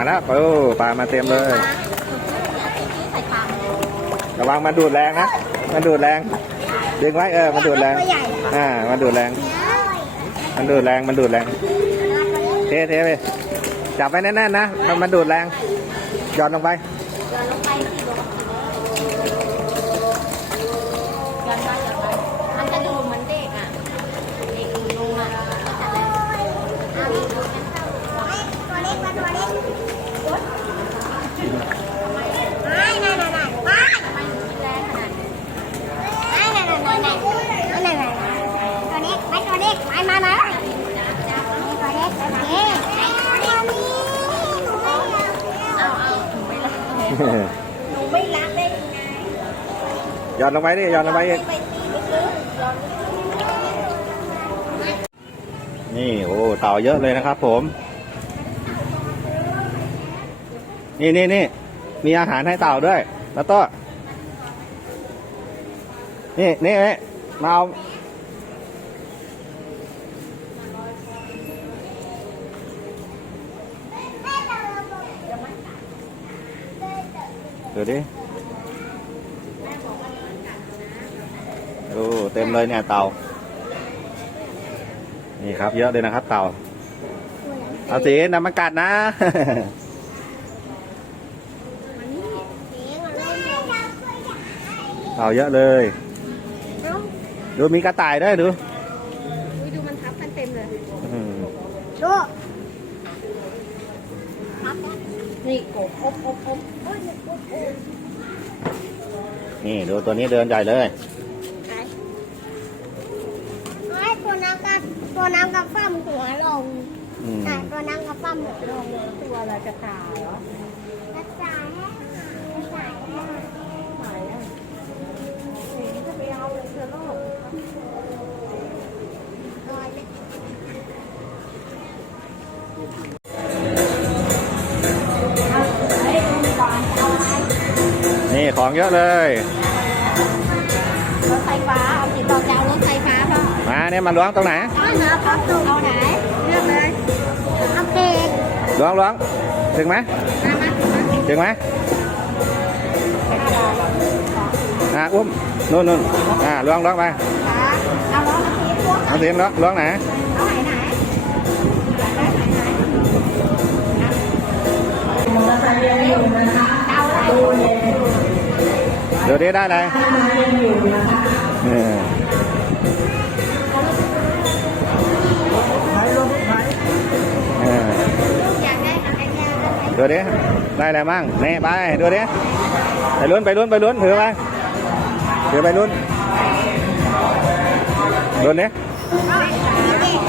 มาแล้วโอ้ปลามาเต็มเลย ระวังมันดูดแรงนะมันดูดแรงดึงไว้เออมันดูดแรงอ่ามันดูดแรงมันดูดแรงมันดูดแรงเทเทไปจับไว้แน่นๆนะมันมันดูดแรงหย่อนลงไปย้อนลงไป หนูไม่รักได้ยังไงย่อนลงไปดิย่อนลงไปอีกไปตีไม่ซื้อย้อนนี่โอ้เต่าเยอะเลยนะครับ ผม นี่นี่นี่มีอาหารให้เต่าด้วย แล้วก็นี่นี่นี่มาเอา ดูดิดูเต็มเลยเนี่ยเต่า นี่ครับ เยอะเลยนะครับ เต่า เอาสีนำมากัดนะเต่าเยอะเลย ดูมีกระต่ายด้วยดูอุ้ยดูมันทับกันเต็มเลยอืมดูทับกันนี่โกบอบอบอบโอ้ยอบอบ นี่ดูตัวนี้เดินใหญ่เลย ไอ้ตัวน้ำกับตัวน้ำกับฟ้ามหัวลงอืมอะตัวน้ำกับฟ้ามหัวลงตัวอะไรกระต่ายเหรอกระต่ายกระ ของเยอะเลย รถไฟฟ้าเอาติดต่อจะเอารถไฟฟ้าเปล่ามาเนี่ยมาล้วงตรงไหนเอาเนื้อพับตุเอาไหน เลือกเลยเอาเค้กล้วงล้วงถึงไหมมามาถึงไหมอ่าอุ้มนู่นนู่นอ่าล้วงล้วงไปเอาล้อมาทีพวกเอาเสียงล้วงล้วงไหนเอาไหนไหนเอาอะไร ดูดิได้เลยดูดิได้อะไรบ้างนี่ไปดูดิไปลุ้นไปลุ้นไปลุ้นถือไปถือไปลุ้นลุ้นดิ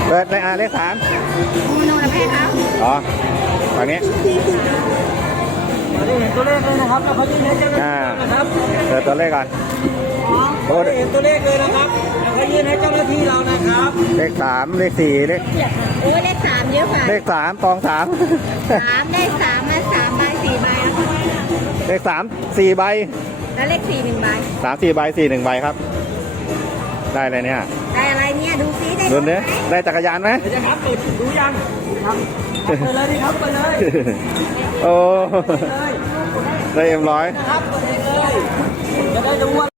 เปิดไปอ่านเลขสามอ๋อฝั่งนี้ ตัวเลขเลยนะครับแล้วเขายื่นให้เจ้าหน้าอ่าที่นะครับเปิดตัวเลขก่อนโอ้เห็นตัวเลขเลยนะครับแล้วเขายื่นให้เจ้าหน้าที่เรานะครับ เลขสามเลขสี่เลขโอ้ยเลขสามเยอะกว่าเลขสามตองสามสามได้สามมาสามใบสี่ใบแล้วเลขสามสี่ใบ แล้วเลขสี่หนึ่งใบสามสี่ใบสี่หนึ่งใบครับ ได้เลยเนี่ย ได้อะไรเนี่ยดูซิได้ดูดิได้จักรยานไหมเดี๋ยวจะครับเปิดดูยังครับเปิดเลยดิครับเปิดเลย โอ้เลย ได้เอ็มร้อยจะได้รู้ว่า